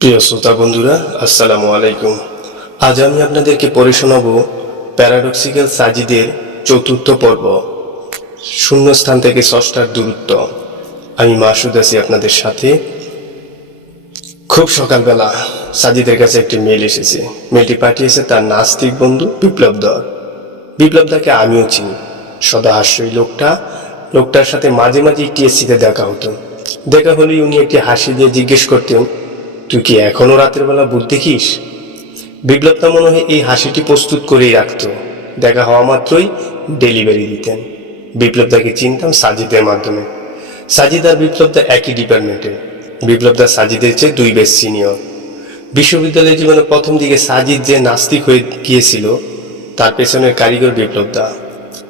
প্রিয় শ্রোতা বন্ধুরা, আসসালামু আলাইকুম। আজ আমি আপনাদেরকে পড়ে শোনাব প্যারাডক্সিক্যাল সাজিদের চতুর্থ পর্ব। শূন্যস্থান থেকে ষষ্ঠার দূরত্ব। আমি মাসুদ আছি আপনাদের সাথে। খুব সকালবেলা সাজিদের কাছে একটি মেল এসেছে। মেলটি পাঠিয়েছে তার নাস্তিক বন্ধু বিপ্লব দর বিপ্লব দাকে আমিও চিনি। সদা হাস্যই লোকটা। লোকটার সাথে মাঝে মাঝে টিএসসিতে দেখা হতো। দেখা হলেই উনি একটি হাসি দিয়ে জিজ্ঞেস করতেন তুই কি এখনও রাতের বেলা ভূত দেখিস? বিপ্লবটা মনে হয় এই হাসিটি প্রস্তুত করেই রাখতো। দেখা হওয়া মাত্রই ডেলিভারি দিতেন। বিপ্লবদাকে চিনতাম সাজিদের মাধ্যমে। সাজিদ আর বিপ্লবদা একই ডিপার্টমেন্টে। বিপ্লবদা সাজিদের চেয়ে দুই বেশ সিনিয়র। বিশ্ববিদ্যালয় জীবনে প্রথম দিকে সাজিদ যে নাস্তিক হয়ে গিয়েছিল, তার পেছনের কারিগর বিপ্লবদা।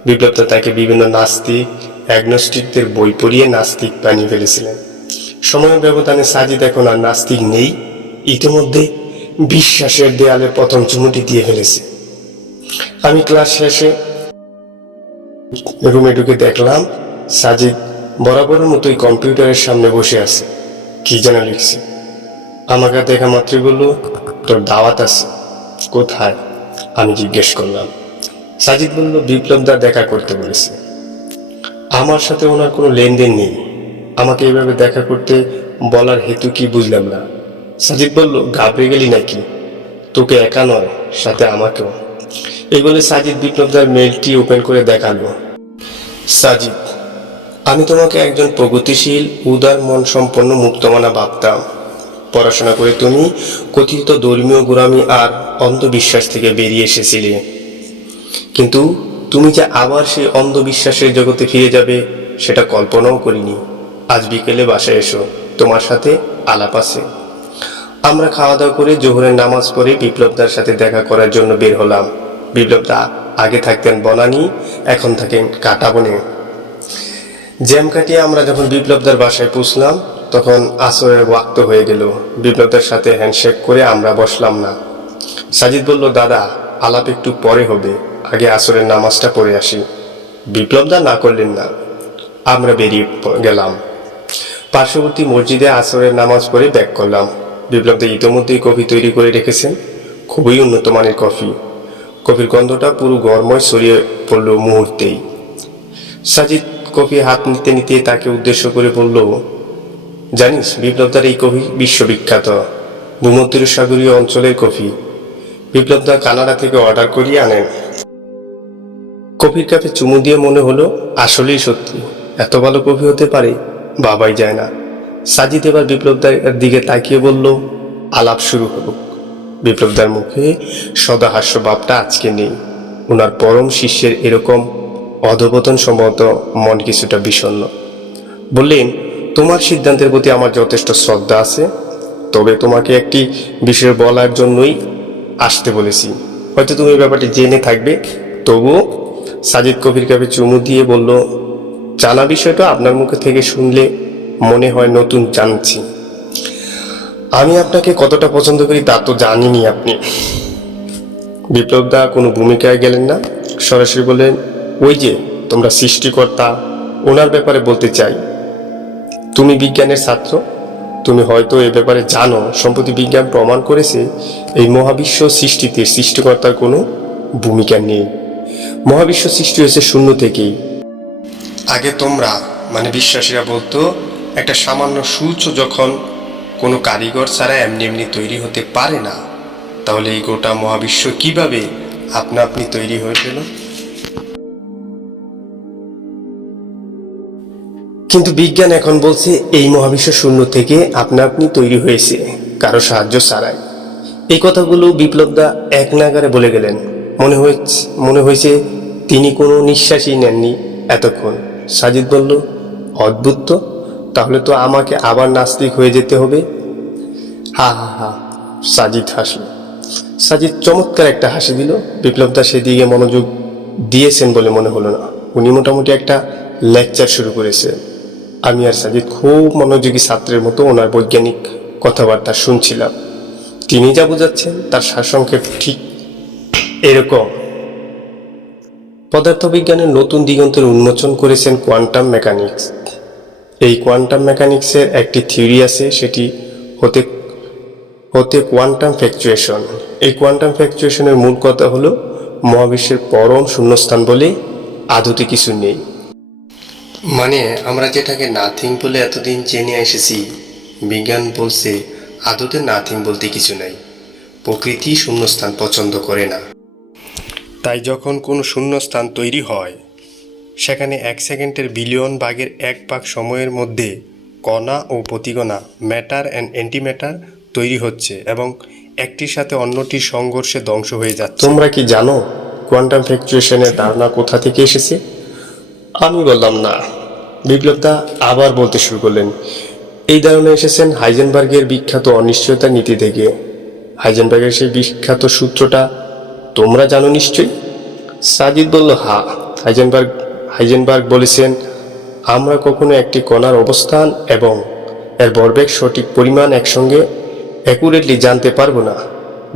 বিপ্লবদা তাকে বিভিন্ন নাস্তিক অ্যাগনস্টিকদের বই পড়িয়ে নাস্তিক বানিয়ে ফেলেছিলেন। সময়ের ব্যবধানে সাজিদ এখন আর নাস্তিক নেই। ইতিমধ্যে বিশ্বাসের দেয়ালে প্রথম চুমুটি দিয়ে ফেলেছে। আমি ক্লাস শেষে রুমে ঢুকে দেখলাম, সাজিদ বরাবরের মতোই কম্পিউটারের সামনে বসে আছে। কি যেন লিখছে। আমাকে দেখা মাত্রই বলল, তোর দাওয়াত আছে। কোথায়? আমি জিজ্ঞেস করলাম। সাজিদ বলল, বিপ্লবদা দেখা করতে বলেছে। আমার সাথে ওনার কোনো লেনদেন নেই। আমাকে এভাবে দেখা করতে বলার হেতু কি বুঝলাম না। সাজিদ বলল, ঘাবড়ে গেলি নাকি? তোকে একা নয়, সাথে আমাকেও। এই বলে সাজিদ বিপ্লবদার মেলটি ওপেন করে দেখাল। সাজিদ, আমি তোমাকে একজন প্রগতিশীল, উদার মন সম্পন্ন মুক্তমানা ভাবতাম। পড়াশোনা করে তুমি কথিত ধর্মীয় গোড়ামি আর অন্ধবিশ্বাস থেকে বেরিয়ে এসেছিলে। কিন্তু তুমি যে আবার সেই অন্ধবিশ্বাসের জগতে ফিরে যাবে, সেটা কল্পনাও করিনি। আজ বিকেলে বাসায় এসো, তোমার সাথে আলাপ আছে। আমরা খাওয়া দাওয়া করে জোহরের নামাজ পড়ে বিপ্লবদার সাথে দেখা করার জন্য বের হলাম। বিপ্লবদা, আগে থাকতেন বনানি, এখন থাকেন কাটাবনে। জ্যাম কাটিয়ে আমরা যখন বিপ্লবদার বাসায় পৌঁছলাম, তখন আসরের ওয়াক্ত হয়ে গেল। বিপ্লবদার সাথে হ্যান্ডশেক করে আমরা বসলাম না। সাজিদ বলল, দাদা, আলাপ একটু পরে হবে, আগে আসরের নামাজটা পড়ে আসি। বিপ্লবদা না করলেন না। আমরা বেরিয়ে গেলাম। পার্শ্ববর্তী মসজিদে আসরের নামাজ পড়ে ব্যাক করলাম। বিপ্লবদা ইতোমধ্যেই কফি তৈরি করে রেখেছেন। খুবই উন্নত মানের কফি। কফির গন্ধটা পুরো গরময় ছড়িয়ে পড়ল মুহূর্তেই। সাজিদ কফি হাত নিতে নিতে তাকে উদ্দেশ্য করে বলল, জানিস, বিপ্লবদার এই কফি বিশ্ববিখ্যাত। ভূমধ্য সাগরীয় অঞ্চলের কফি। বিপ্লবদা কানাডা থেকে অর্ডার করিয়ে আনেন। কফির কাপে চুমু দিয়ে মনে হলো, আসলেই সত্যি। এত ভালো কফি হতে পারে। বাবাই যায় না। সাজিদ এবার বিপ্লবদার দিকে তাকিয়ে বলল, আলাপ শুরু হলো বিপ্লবদার মুখে সদা হাস্য ভাবটা আজকে নেই। ওনার পরম শিষ্যের এরকম অধপতন সম্ভবত মন কিছুটা বিষণ্ণ। বললেন, তোমার সিদ্ধান্তের প্রতি আমার যথেষ্ট শ্রদ্ধা আছে, তবে তোমাকে একটি বিষয় বলার জন্যই আসতে বলেছি। হয়তো তুমি ব্যাপারটি জেনে থাকবে। তবুও সাজিদ কবির কাপে চুমু দিয়ে বলল জানা বিষয়টা আপনার মুখে থেকে শুনলে মনে হয় নতুন জানছি। আমি আপনাকে কতটা পছন্দ করি তা তো জানিনি আপনি। বিপ্লবদা কোনো ভূমিকায় গেলেন না? সরাসরি বললেন, ওই যে, তোমরা সৃষ্টিকর্তা, ওনার ব্যাপারে বলতে চাই। তুমি বিজ্ঞানের ছাত্র, তুমি হয়তো এ ব্যাপারে জানো, সম্প্রতি বিজ্ঞান প্রমাণ করেছে, এই মহাবিশ্ব সৃষ্টিতে সৃষ্টিকর্তার কোনো ভূমিকা নেই। মহাবিশ্ব সৃষ্টি হয়েছে শূন্য থেকেই। আগে তোমরা মানে বিশ্বাসীরা বলতো, একটা সামান্য সূচ যখন কোনো কারিগর ছাড়া এমনি এমনি তৈরি হতে পারে না, তাহলে এই গোটা মহাবিশ্ব কীভাবে আপনা আপনি তৈরি হয়ে গেল? কিন্তু বিজ্ঞান এখন বলছে, এই মহাবিশ্ব শূন্য থেকে আপনা আপনি তৈরি হয়েছে, কারও সাহায্য ছাড়াই। এই কথাগুলো বিপ্লবদা এক নাগারে বলে গেলেন। মনে হয়েছে মনে হয়েছে তিনি কোনো নিঃশ্বাসই নেননি এতক্ষণ। সাজিদ বলল, অদ্ভুত তো, তাহলে তো আমাকে আবার নাস্তিক হয়ে যেতে হবে? হা হা হা, সাজিদ হাসল। সাজিদ চমৎকার একটা হাসি দিল। বিপ্লবদা সেদিকে মনোযোগ দিয়েছেন বলে মনে হলো না। উনি মোটামুটি একটা লেকচার শুরু করেছে আমি আর সাজিদ খুব মনোযোগী ছাত্রের মতো ওনার বৈজ্ঞানিক কথাবার্তা শুনছিলাম। তিনি যা বোঝাচ্ছেন তার সারসংক্ষেপ ঠিক এরকম। পদার্থবিজ্ঞানের নতুন দিগন্তের উন্মোচন করেছেন কোয়ান্টাম মেকানিক্স। এই কোয়ান্টাম মেকানিক্সের একটি থিওরি আছে, সেটি হতে হতে কোয়ান্টাম ফ্যাকচুয়েশন। এই কোয়ান্টাম ফ্যাকচুয়েশনের মূল কথা হলো, মহাবিশ্বের পরম শূন্যস্থান বলে আদতে কিছু নেই। মানে আমরা যেটাকে নাথিং বলে এতদিন জেনে এসেছি, বিজ্ঞান বলছে আদতে নাথিং বলতে কিছু নাই। প্রকৃতি শূন্যস্থান পছন্দ করে না। তাই যখন কোনো শূন্যস্থান তৈরি হয়, সেখানে এক সেকেন্ডের বিলিয়ন ভাগের এক ভাগ সময়ের মধ্যে কণা ও প্রতিকণা, ম্যাটার অ্যান্ড অ্যান্টিম্যাটার তৈরি হচ্ছে এবং একটির সাথে অন্যটির সংঘর্ষে ধ্বংস হয়ে যাচ্ছে। তোমরা কি জানো কোয়ান্টাম ফ্যাকচুয়েশনের ধারণা কোথা থেকে এসেছে? আমি বললাম না। বিপ্লবদা আবার বলতে শুরু করলেন, এই ধারণা এসেছেন হাইজেনবার্গের বিখ্যাত অনিশ্চয়তা নীতি থেকে। হাইজেনবার্গের সেই বিখ্যাত সূত্রটা তোমরা জানো নিশ্চয়ই? সাজিদ বলল, হা। হাইজেনবার্গ হাইজেনবার্গ বলেছেন, আমরা কখনো একটি কণার অবস্থান এবং এর বরবেগ সঠিক পরিমাণ একসঙ্গে অ্যাকুরেটলি জানতে পারব না।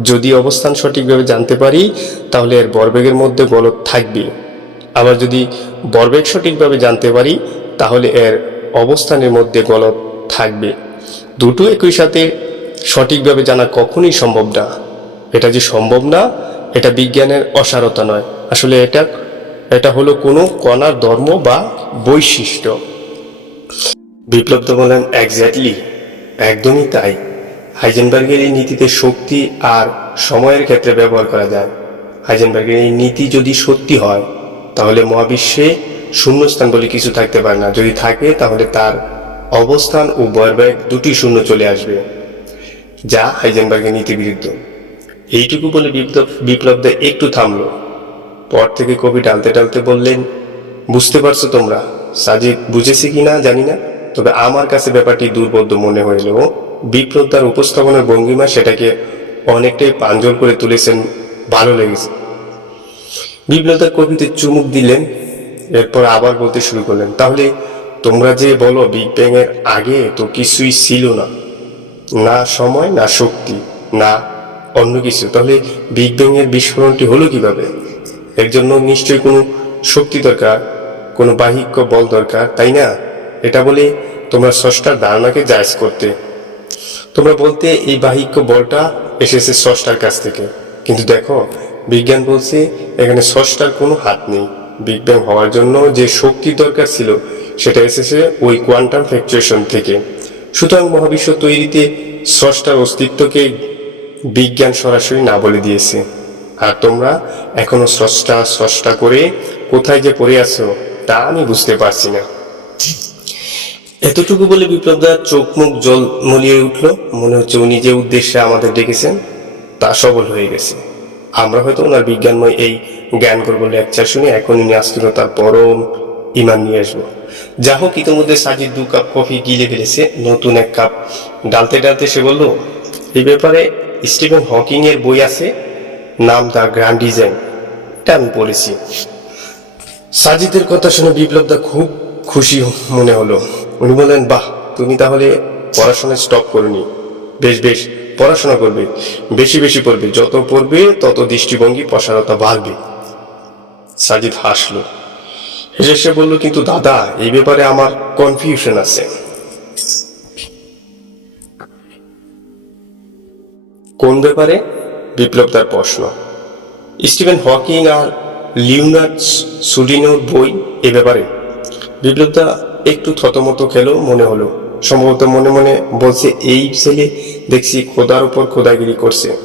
যদি অবস্থান সঠিকভাবে জানতে পারি, তাহলে এর বরবেগের মধ্যে গলত থাকবে। আবার যদি বরবেগ সঠিকভাবে জানতে পারি, তাহলে এর অবস্থানের মধ্যে গলত থাকবে। দুটো একই সাথে সঠিকভাবে জানা কখনোই সম্ভব না। এটা যে সম্ভব না এটা বিজ্ঞানের অসারতা নয়। আসলে এটা এটা হলো কোনো কণার ধর্ম বা বৈশিষ্ট্য। বিপ্লব তো বলেন একজ্যাক্টলি একদমই তাই। হাইজেনবার্গের এই নীতিতে শক্তি আর সময়ের ক্ষেত্রে ব্যবহার করা যায়। হাইজেনবার্গের এই নীতি যদি সত্যি হয়, তাহলে মহাবিশ্বে শূন্যস্থান বলে কিছু থাকতে পারে না। যদি থাকে, তাহলে তার অবস্থান ও বয়বেগ দুটি শূন্য চলে আসবে, যা হাইজেনবার্গের নীতি বিরুদ্ধ। এইটুকু বলে বিপ্লব বিপ্লবদা একটু থামলো। পর থেকে কবি টালতে টালতে বললেন, বুঝতে পারছ তোমরা, সাজিদ বুঝেছি কি না জানি না। তবে আমার কাছে ব্যাপারটি দুর্বোধ্য মনে হইলেও বিপ্লবদার উপস্থাপনের ভঙ্গিমা সেটাকে অনেকটাই পাঞ্জল করে তুলেছেন। ভালো লেগেছে। বিপ্লবদার কবিতে চুমুক দিলেন, এরপর আবার বলতে শুরু করলেন, তাহলে তোমরা যে বলো, বিগ ব্যাং এর আগে তো কিছুই ছিল না। না সময়, না শক্তি, না অন্য কিছু। তাহলে বিগ ব্যাং এর বিস্ফোরণটি হলো কীভাবে? এর জন্য নিশ্চয়ই কোনো শক্তি দরকার, কোনো বাহিক্য বল দরকার, তাই না? এটা বলে তোমরা স্রষ্টার ধারণাকে জায়জ করতে। তোমরা বলতে এই বাহিক্য বলটা এসেছে স্রষ্টার কাছ থেকে। কিন্তু দেখো, বিজ্ঞান বলছে এখানে স্রষ্টার কোনো হাত নেই। বিগ ব্যাং হওয়ার জন্য যে শক্তি দরকার ছিল, সেটা এসেছে ওই কোয়ান্টাম ফ্যাকচুয়েশন থেকে। সুতরাং মহাবিশ্ব তৈরিতে স্রষ্টার অস্তিত্বকে বিজ্ঞান সরাসরি না বলে দিয়েছে। আর তোমরা এখনও স্রষ্টা স্রষ্টা করে কোথায় যে পড়ে আছো, তা আমি বুঝতে পারছি না। এতটুকু বলে বিপ্লবদার চোখ মুখ জল মলিয়ে উঠল। মনে হচ্ছে উনি যে উদ্দেশ্যে আমাদের ডেকেছেন, তা সবল হয়ে গেছে। আমরা হয়তো ওনার বিজ্ঞানময় এই জ্ঞান করব লেকচার শুনে এখনই তার পরম ইমান নিয়ে আসব। যা হোক, ইতিমধ্যে সাজিদ দু কাপ কফি গিলে ফেলেছে। নতুন এক কাপ ডালতে ডালতে সে বলল, এই ব্যাপারে স্টিভেন হকিং এর বই আছে, নাম দ্য গ্র্যান্ড ডিজাইন এটা আমি পড়েছি। সাজিদের কথা শুনে বিপ্লবদা খুব খুশি মনে হলো। উনি বললেন, বাহ, তুমি তাহলে পড়াশোনা স্টপ করনি। বেশ বেশ, পড়াশোনা করবে, বেশি বেশি পড়বে। যত পড়বে, তত দৃষ্টিভঙ্গি, প্রসারতা বাড়বে। সাজিদ হাসলো। হেসে বলল, কিন্তু দাদা, এই ব্যাপারে আমার কনফিউশন আছে। কোন ব্যাপারে? বিপ্লব তার প্রশ্ন। স্টিভেন হকিং আর লিওনার্ড সুডিনোর বই এ ব্যাপারে। বিপ্লবদা একটু থতমত খেলো মনে হলো। সম্ভবত মনে মনে বলছে, এই ছেলে দেখছি খোদার উপর খোদাগিরি করছে।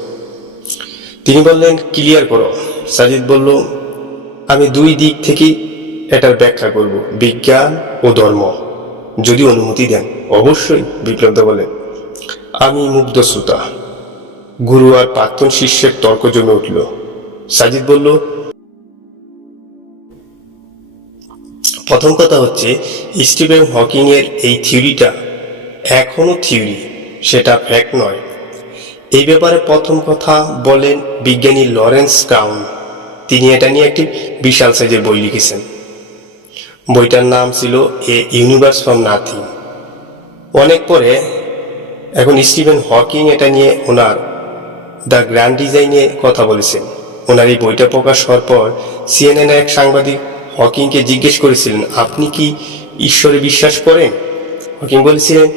তিনি বললেন, ক্লিয়ার করো। সাজিদ বলল, আমি দুই দিক থেকেই এটার ব্যাখ্যা করব, বিজ্ঞান ও ধর্ম। যদি অনুমতি দেন। অবশ্যই, বিপ্লবদা বলেন আমি মুগ্ধ শ্রোতা। গুরু আর প্রাক্তন শিষ্যের তর্ক জমে উঠল। সাজিদ বলল, প্রথম কথা হচ্ছে স্টিভেন হকিং এর এই থিওরিটা এখনও থিওরি, সেটা ফ্যাক্ট নয়। এই ব্যাপারে প্রথম কথা বলেন বিজ্ঞানী লরেন্স ক্রাউন তিনি এটা নিয়ে একটি বিশাল সাইজের বই লিখেছেন। বইটার নাম ছিল এ ইউনিভার্স ফ্রম নাথিং। অনেক পরে এখন স্টিভেন হকিং এটা নিয়ে ওনার দ্য গ্র্যান্ড ডিজাইনে কথা বলেছেন। ওনার এই বইটা প্রকাশ হওয়ার পর সিএনএন এক সাংবাদিক হকিংকে জিজ্ঞেস করেছিলেন, আপনি কি ঈশ্বরে বিশ্বাস করেন? হকিং বলেছিলেন,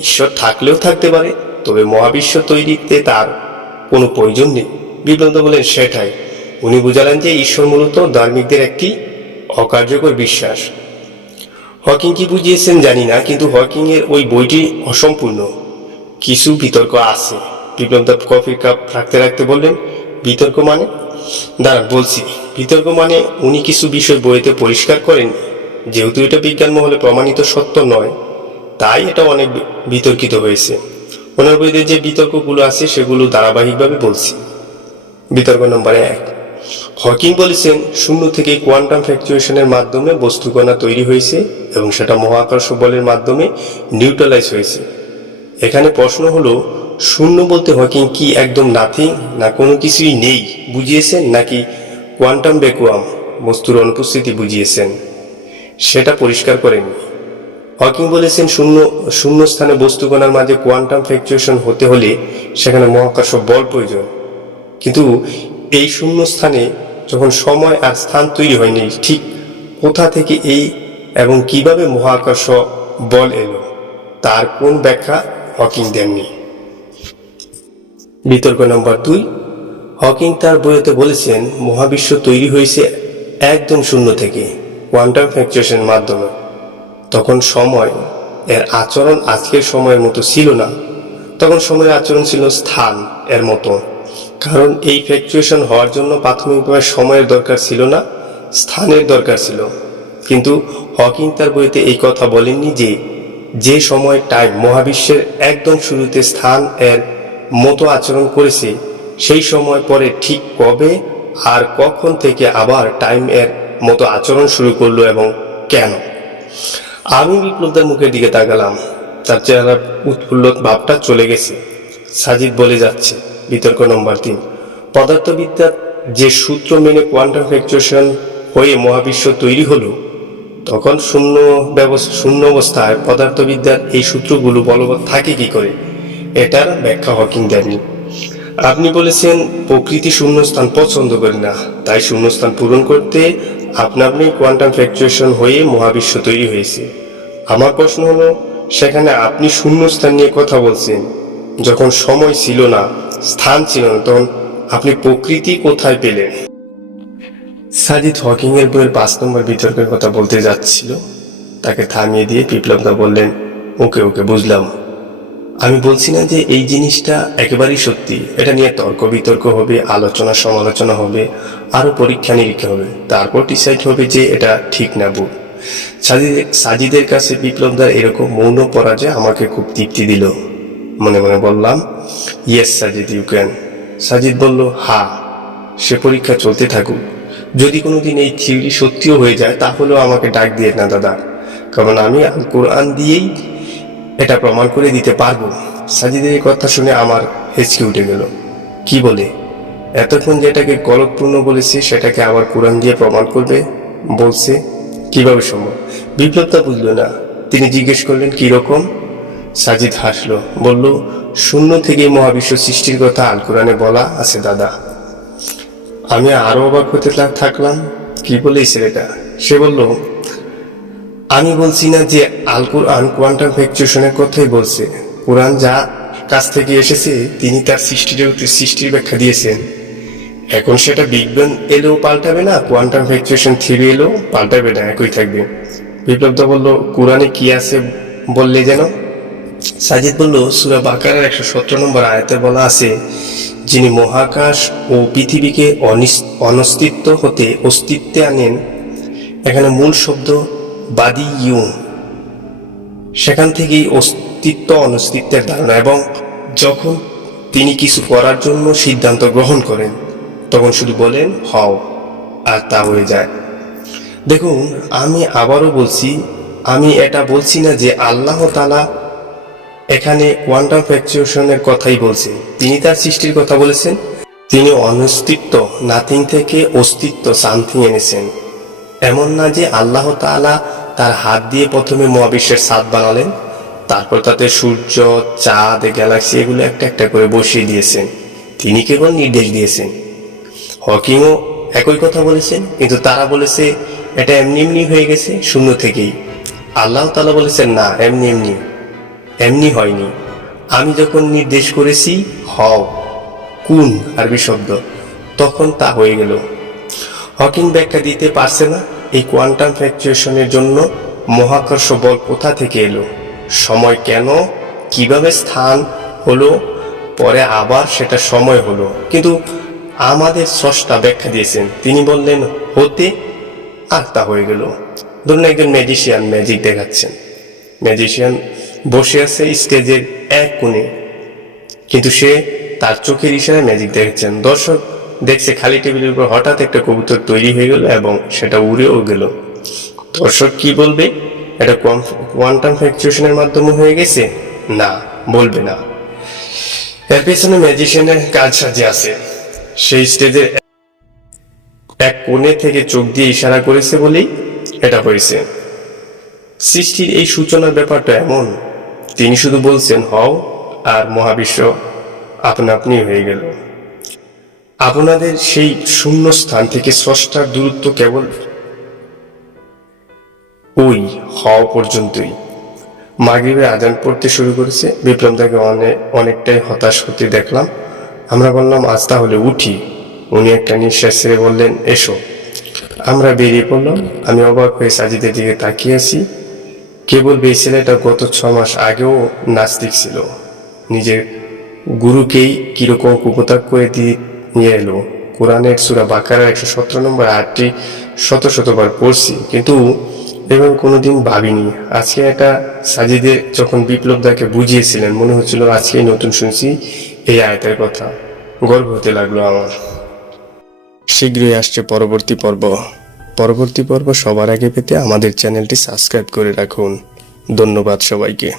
ঈশ্বর থাকলেও থাকতে পারে, তবে মহাবিশ্ব তৈরিতে তার কোনো প্রয়োজন নেই। বিপ্লব বলেন, সেটাই। উনি বুঝালেন যে ঈশ্বর মূলত ধার্মিকদের একটি অকার্যকর বিশ্বাস। হকিং কি বুঝিয়েছেন জানি না, কিন্তু হকিং এর ওই বইটি অসম্পূর্ণ। কিছু বিতর্ক আছে। বিপ্লব দেব কফির কাপ রাখতে রাখতে বললেন, বিতর্ক মানে? দাঁড়ান, বলছি, বিতর্ক মানে উনি কিছু বিষয় বইতে পরিষ্কার করেন যেহেতু এটা বিজ্ঞান মহলে প্রমাণিত সত্য নয়, তাই এটা অনেক বিতর্কিত হয়েছে। ওনার বইতে যে বিতর্কগুলো আছে সেগুলো ধারাবাহিকভাবে বলছি। বিতর্ক নম্বর এক। হকিং বলেছেন, শূন্য থেকে কোয়ান্টাম ফ্যাকচুয়েশনের মাধ্যমে বস্তুকণা তৈরি হয়েছে এবং সেটা মহাকর্ষ বলের মাধ্যমে নিউট্রালাইজ হয়েছে। এখানে প্রশ্ন হলো শূন্য বলতে হকিং কি একদম নাথিং না কোনো কিছুই নেই, বুঝিয়েছেন? নাকি কোয়ান্টাম বেকুয়াম বস্তুর অনুপস্থিতি বুঝিয়েছেন? সেটা পরিষ্কার করেননি হকিং বলেছেন, শূন্য শূন্য স্থানে বস্তুকণার মাঝে কোয়ান্টাম ফ্যাকচুয়েশন হতে হলে সেখানে মহাকাশ বল প্রয়োজন। কিন্তু এই শূন্য স্থানে যখন সময় আর স্থান তৈরি হয়নি, ঠিক কোথা থেকে এই এবং কীভাবে মহাকর্ষ বল এলো, তার কোন ব্যাখ্যা হকিং দেননি। বিতর্ক নম্বর দুই, হকিং তার বইতে বলেছেন, মহাবিশ্ব তৈরি হয়েছে একদম শূন্য থেকে, কোয়ান্টাম ফ্যাকচুয়েশনের মাধ্যমে। তখন সময়, এর আচরণ আজকের সময়ের মতো ছিল না। তখন সময়ের আচরণ ছিল স্থান, এর মতো। কারণ এই ফ্যাকচুয়েশন হওয়ার জন্য প্রাথমিকভাবে সময়ের দরকার ছিল না, স্থানের দরকার ছিল। কিন্তু হকিং তার বইতে এই কথা বলেননি যে যে সময়, টাইম মহাবিশ্বের একদম শুরুতে স্থান, এর মতো আচরণ করেছে, সেই সময় পরে ঠিক কবে আর কখন থেকে আবার টাইম এর মতো আচরণ শুরু করল এবং কেন? আমি বিপ্লবদার মুখের দিকে তাকালাম। তার চেহারা উৎফুল্ল ভাবটা চলে গেছে। সাজিদ বলে যাচ্ছে, বিতর্ক নম্বর তিন। পদার্থবিদ্যার যে সূত্র মেনে কোয়ান্টাম ফ্যাকচুয়েশন হয়ে মহাবিশ্ব তৈরি হলো, তখন শূন্য ব্যবস্থা শূন্য অবস্থায় পদার্থবিদ্যার এই সূত্রগুলো বলবৎ থাকে কি করে? এটার ব্যাখ্যা হকিং দেননি আপনি বলেছেন, প্রকৃতি শূন্যস্থান পছন্দ করে না। তাই শূন্যস্থান পূরণ করতে আপনা আপনি কোয়ান্টাম ফ্যাকচুয়েশন হয়ে মহাবিশ্ব তৈরি হয়েছে। আমার প্রশ্ন হলো, সেখানে আপনি শূন্যস্থান নিয়ে কথা বলছেন। যখন সময় ছিল না, স্থান ছিল না, তখন আপনি প্রকৃতি কোথায় পেলেন? সাজিদ হকিং এর বইয়ের পাঁচ নম্বর বিতর্কের কথা বলতে যাচ্ছিল। তাকে থামিয়ে দিয়ে বিপ্লবদা বললেন, ওকে ওকে, বুঝলাম। আমি বলছি না যে এই জিনিসটা একেবারেই সত্যি। এটা নিয়ে তর্ক বিতর্ক হবে, আলোচনা সমালোচনা হবে, আরও পরীক্ষা নিরীক্ষা হবে। তারপর ডিসাইড হবে যে এটা ঠিক না ভুল। সাজিদ, সাজিদের কাছে বিপ্লবদার এরকম মৌন পরাজয় আমাকে খুব তৃপ্তি দিল। মনে মনে বললাম yes Sajid you can Sajid বলল, হা, সে পরীক্ষা চলতে থাকুক। যদি কোনোদিন এই থিওরি সত্যিও হয়ে যায়, তাহলেও আমাকে ডাক দিয়ে না, দাদা। কারণ আমি কোরআন দিয়েই এটা প্রমাণ করে দিতে পারব। সাজিদের এই কথা শুনে আমার হেঁচকে উঠে গেল। কি বলে? এতক্ষণ যেটাকে গলতপূর্ণ বলেছে, সেটাকে আবার কোরআন দিয়ে প্রমাণ করবে? বলছে, কীভাবে সম্ভব? বিপ্লবটা বুঝলো না। তিনি জিজ্ঞেস করলেন কি রকম সাজিদ হাসলো, বলল, শূন্য থেকে মহাবিশ্ব সৃষ্টির কথা আল কোরআনে বলা আছে, দাদা। আমি আরও অবাক হতে থাকলাম। কি বলে ছেলেটা? সে বলল আমি বলছি না যে আল কোরআন কোয়ান্টাম ফ্যাকচুয়েশনের কথাই বলছে। কোরআন যা কাছ থেকে এসেছে, তিনি তার সৃষ্টির সৃষ্টির ব্যাখ্যা দিয়েছেন। এখন সেটা বিজ্ঞান এলেও পাল্টাবে না, কোয়ান্টাম ফ্যাকচুয়েশন থিওরি এলেও পাল্টাবে না, একই থাকবে। বিপ্লবদা বলল, কোরআনে কি আছে বললে যেন? সাজিদ বলল, সুরা বাকারের একশো সতেরো নম্বর আয়াতে বলা আছে, যিনি মহাকাশ ও পৃথিবীকে অনিস- অনস্তিত্ব হতে অস্তিত্বে আনেন। এখানে মূল শব্দ বাদি ইউ সেখান থেকেই অস্তিত্ব অনস্তিত্বের ধারণা এবং যখন তিনি কিছু করার জন্য সিদ্ধান্ত গ্রহণ করেন, তখন শুধু বলেন, হও, আর তা হয়ে যায়। দেখুন, আমি আবারও বলছি, আমি এটা বলছি না যে আল্লাহ তালা এখানে কোয়ান্টাম ফ্যাকচুয়েশনের কথাই বলছে তিনি তার সৃষ্টির কথা বলেছেন। তিনি অনস্তিত্ব নাথিং থেকে অস্তিত্ব সামথিং এনেছেন। এমন না যে আল্লাহ তাআলা তার হাত দিয়ে প্রথমে মহাবিশ্বের সাত বানালেন, তারপর তাতে সূর্য, চাঁদ, গ্যালাক্সি এগুলো একটা একটা করে বসিয়ে দিয়েছেন। তিনি কেবল নির্দেশ দিয়েছেন। হকিংও একই কথা বলেছেন, কিন্তু তারা বলেছে, এটা এমনি এমনি হয়ে গেছে, শূন্য থেকেই। আল্লাহ তাআলা বলেছেন, না, এমনি এমনি এমনি হয়নি। আমি যখন নির্দেশ করেছি, হও, কুন, আরবি শব্দ, তখন তা হয়ে গেল। হকিং ব্যাখ্যা দিতে পারছে না এই কোয়ান্টাম ফ্যাকচুয়েশনের জন্য মহাকর্ষ বল কোথা থেকে এলো? সময় কেন? কীভাবে স্থান হলো? পরে আবার সেটা সময় হলো। কিন্তু আমাদের স্রষ্টা ব্যাখ্যা দিয়েছেন। তিনি বললেন, হতে আর তা হয়ে গেল। ধরুন একজন ম্যাজিশিয়ান ম্যাজিক দেখাচ্ছেন। ম্যাজিশিয়ান বসে আছে স্টেজের এক কোণে। কিন্তু সে তার চোখের ইশারায় ম্যাজিক দেখাচ্ছেন। দর্শক দেখছে খালি টেবিলের উপর হঠাৎ একটা কবুতর তৈরি হয়ে গেল এবং সেটা উড়েও গেল। দর্শক কি বলবে? এটা কোয়ান্টাম ফ্যাকচুয়েশনের মাধ্যমে হয়ে গেছে? না, বলবে না। এর পেছনে ম্যাজিশিয়ানের কাজ সাজে আছে। সেই স্টেজের এক কোণে থেকে চোখ দিয়ে ইশারা করেছে বলেই এটা হয়েছে। সৃষ্টির এই সূচনার ব্যাপারটা এমন। তিনি শুধু বলছেন, হও, আর মহাবিশ্ব আপনা আপনি হয়ে গেল। আপনাদের সেই শূন্য স্থান থেকে স্রষ্টার দূরত্ব কেবল ওই হওয়া পর্যন্তই। মাগরিবে আজান পড়তে শুরু করেছে। বিপ্লব তাকে অনেক অনেকটাই হতাশ হতে দেখলাম। আমরা বললাম, আজ তাহলে উঠি। উনি একটা নিঃশ্বাস ছেড়ে বললেন, এসো। আমরা বেরিয়ে পড়লাম। আমি অবাক হয়ে সাজিদের দিকে তাকিয়ে আছি। কেবল এই ছেলেটা গত ছ মাস আগেও নাস্তিক ছিল। নিজের গুরুকেই কীরকম কুপতাক করে দিয়ে নিয়ে এলো। কোরআনের সুরা বাকারা একশো সতেরো নম্বর আটটি শত শতবার পড়ছি, কিন্তু এভাবে কোনোদিন ভাবিনি। আজকে একটা সাজিদে যখন বিপ্লব দাকে বুঝিয়েছিলেন, মনে হচ্ছিল আজকেই নতুন শুনছি এই আয়তের কথা। গর্ব হতে লাগল আমার। শীঘ্রই আসছে পরবর্তী পর্ব। পরবর্তী পর্ব সবার আগে পেতে আমাদের চ্যানেলটি সাবস্ক্রাইব করে রাখুন। ধন্যবাদ সবাইকে।